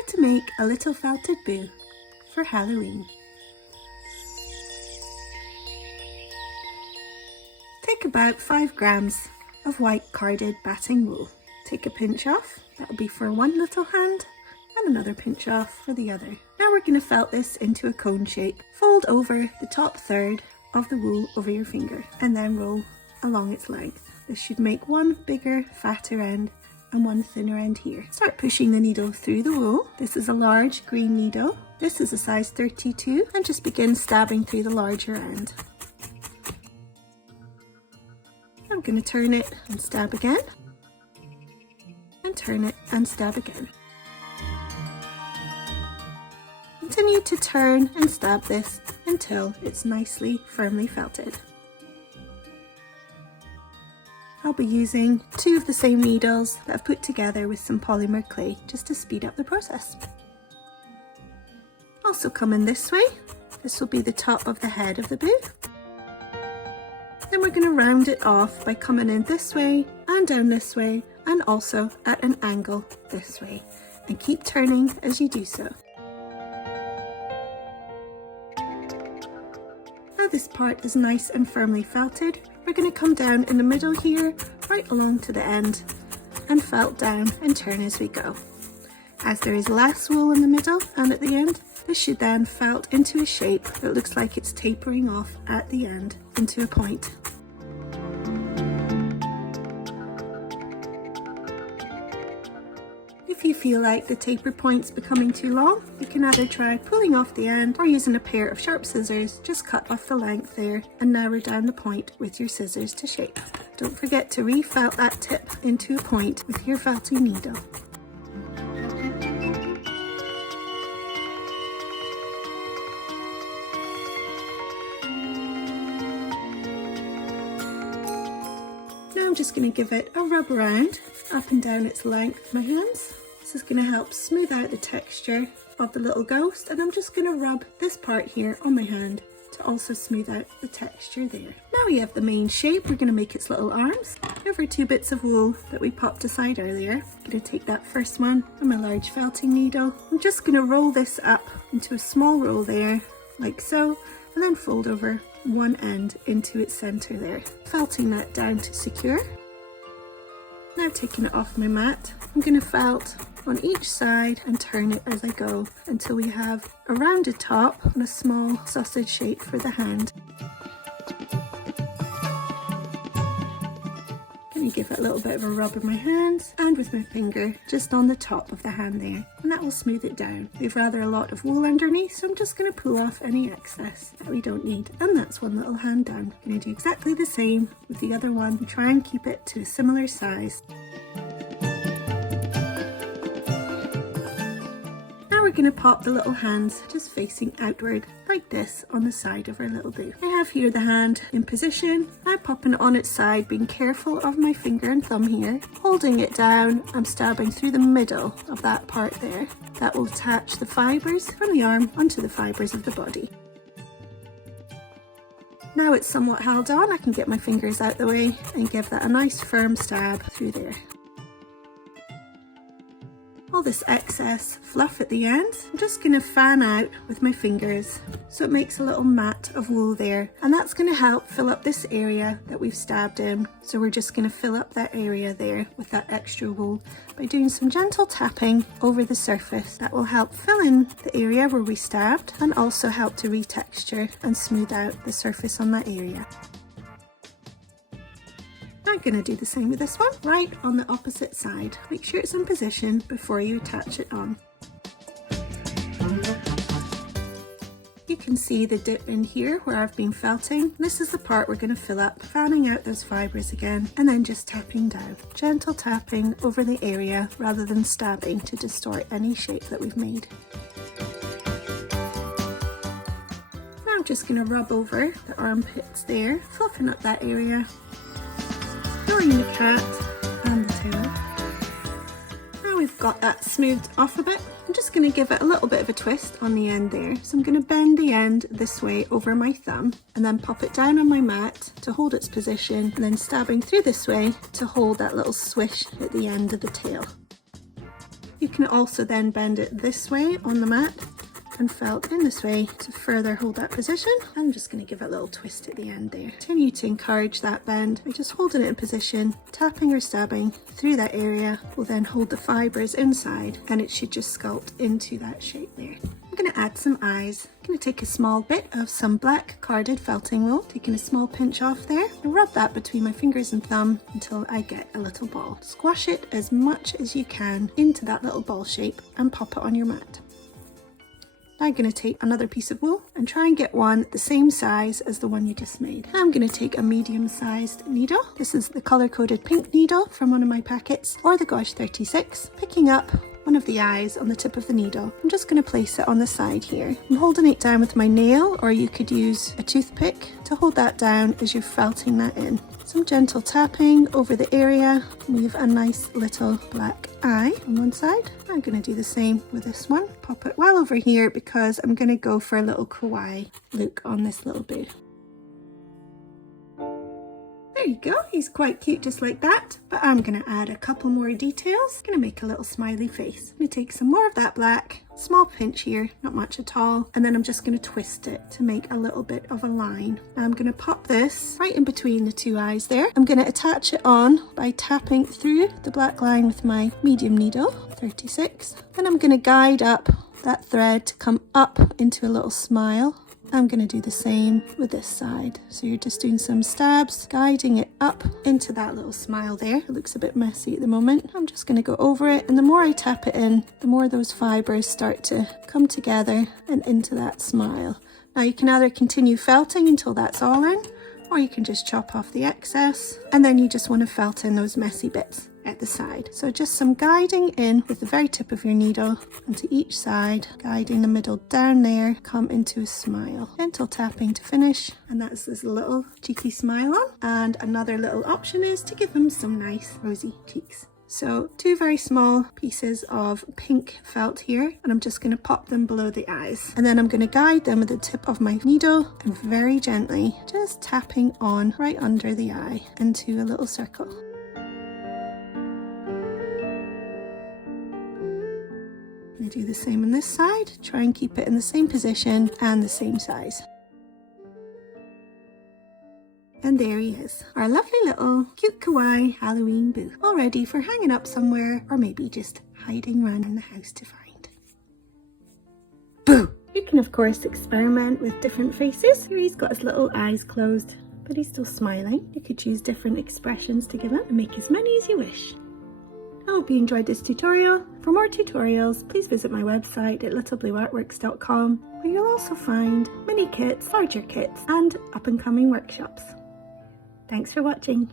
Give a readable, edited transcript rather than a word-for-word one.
How to make a little felted boo for Halloween. Take about 5 grams of white carded batting wool. Take a pinch off, that'll be for one little hand, and another pinch off for the other. Now we're going to felt this into a cone shape. Fold over the top third of the wool over your finger and then roll along its length. This should make one bigger, fatter end and one thinner end here. Start pushing the needle through the wool. This is a large green needle. This is a size 32, and just begin stabbing through the larger end. I'm going to turn it and stab again, and turn it and stab again. Continue to turn and stab this until it's nicely firmly felted. I'll be using 2 of the same needles that I've put together with some polymer clay just to speed up the process. Also come in this way. This will be the top of the head of the boo. Then we're going to round it off by coming in this way and down this way, and also at an angle this way, and keep turning as you do so. Now this part is nice and firmly felted. We're going to come down in the middle here, right along to the end, and felt down and turn as we go. As there is less wool in the middle and at the end, this should then felt into a shape that looks like it's tapering off at the end into a point. If you feel like the taper point's becoming too long, you can either try pulling off the end or using a pair of sharp scissors. Just cut off the length there and narrow down the point with your scissors to shape. Don't forget to re-felt that tip into a point with your felting needle. Now I'm just going to give it a rub around up and down its length with my hands. This is going to help smooth out the texture of the little ghost, and I'm just going to rub this part here on my hand to also smooth out the texture there. Now we have the main shape. We're going to make its little arms. Over 2 bits of wool that we popped aside earlier. I'm going to take that first one on my large felting needle. I'm just going to roll this up into a small roll there, like so, and then fold over one end into its center there, felting that down to secure. Now taking it off my mat, I'm going to felt on each side and turn it as I go until we have a rounded top and a small sausage shape for the hand. Let me give it a little bit of a rub in my hands and with my finger just on the top of the hand there, and that will smooth it down. We have rather a lot of wool underneath, so I'm just going to pull off any excess that we don't need, and that's one little hand done. I'm going to do exactly the same with the other one and try and keep it to a similar size. Now we're going to pop the little hands just facing outward like this on the side of our little boo. I have here the hand in position. I'm popping it on its side, being careful of my finger and thumb here. Holding it down, I'm stabbing through the middle of that part there. That will attach the fibres from the arm onto the fibres of the body. Now it's somewhat held on, I can get my fingers out the way and give that a nice firm stab through there. All this excess fluff at the end, I'm just going to fan out with my fingers so it makes a little mat of wool there, and that's going to help fill up this area that we've stabbed in. So we're just going to fill up that area there with that extra wool by doing some gentle tapping over the surface. That will help fill in the area where we stabbed and also help to retexture and smooth out the surface on that area. I'm going to do the same with this one, right on the opposite side. Make sure it's in position before you attach it on. You can see the dip in here where I've been felting. This is the part we're going to fill up, fanning out those fibres again, and then just tapping down. Gentle tapping over the area rather than stabbing to distort any shape that we've made. Now I'm just going to rub over the armpits there, fluffing up that area. Filling the cat and the tail. Now we've got that smoothed off a bit, I'm just going to give it a little bit of a twist on the end there. So I'm going to bend the end this way over my thumb and then pop it down on my mat to hold its position, and then stabbing through this way to hold that little swish at the end of the tail. You can also then bend it this way on the mat and felt in this way to further hold that position. I'm just going to give it a little twist at the end there. Continue to encourage that bend by just holding it in position, tapping or stabbing through that area will then hold the fibres inside, and it should just sculpt into that shape there. I'm going to add some eyes. I'm going to take a small bit of some black carded felting wool, taking a small pinch off there, and rub that between my fingers and thumb until I get a little ball. Squash it as much as you can into that little ball shape and pop it on your mat. Now I'm going to take another piece of wool and try and get one the same size as the one you just made. Now I'm going to take a medium-sized needle. This is the colour-coded pink needle from one of my packets, or the Gauge 36. Picking up one of the eyes on the tip of the needle, I'm just going to place it on the side here. I'm holding it down with my nail, or you could use a toothpick to hold that down as you're felting that in. Some gentle tapping over the area. Leave a nice little black eye on one side. I'm going to do the same with this one. Pop it well over here because I'm going to go for a little kawaii look on this little boo. There you go, he's quite cute just like that, but I'm going to add a couple more details. I'm going to make a little smiley face. I'm going to take some more of that black, small pinch here, not much at all, and then I'm just going to twist it to make a little bit of a line. Now I'm going to pop this right in between the two eyes there. I'm going to attach it on by tapping through the black line with my medium needle, 36. Then I'm going to guide up that thread to come up into a little smile. I'm going to do the same with this side. So you're just doing some stabs, guiding it up into that little smile there. It looks a bit messy at the moment. I'm just going to go over it, and the more I tap it in, the more those fibres start to come together and into that smile. Now you can either continue felting until that's all in, or you can just chop off the excess, and then you just want to felt in those messy bits at the side. So just some guiding in with the very tip of your needle onto each side, guiding the middle down there, come into a smile. Gentle tapping to finish, and that's this little cheeky smile on. And another little option is to give them some nice rosy cheeks. So 2 very small pieces of pink felt here, and I'm just going to pop them below the eyes, and then I'm going to guide them with the tip of my needle and very gently just tapping on right under the eye into a little circle. I'm going to do the same on this side, try and keep it in the same position and the same size. And there he is, our lovely little cute kawaii Halloween boo, all ready for hanging up somewhere, or maybe just hiding around in the house to find. Boo! You can of course experiment with different faces. Here he's got his little eyes closed, but he's still smiling. You could choose different expressions to give him and make as many as you wish. I hope you enjoyed this tutorial. For more tutorials, please visit my website at littleblueartworks.com, where you'll also find mini kits, larger kits, and up and coming workshops. Thanks for watching.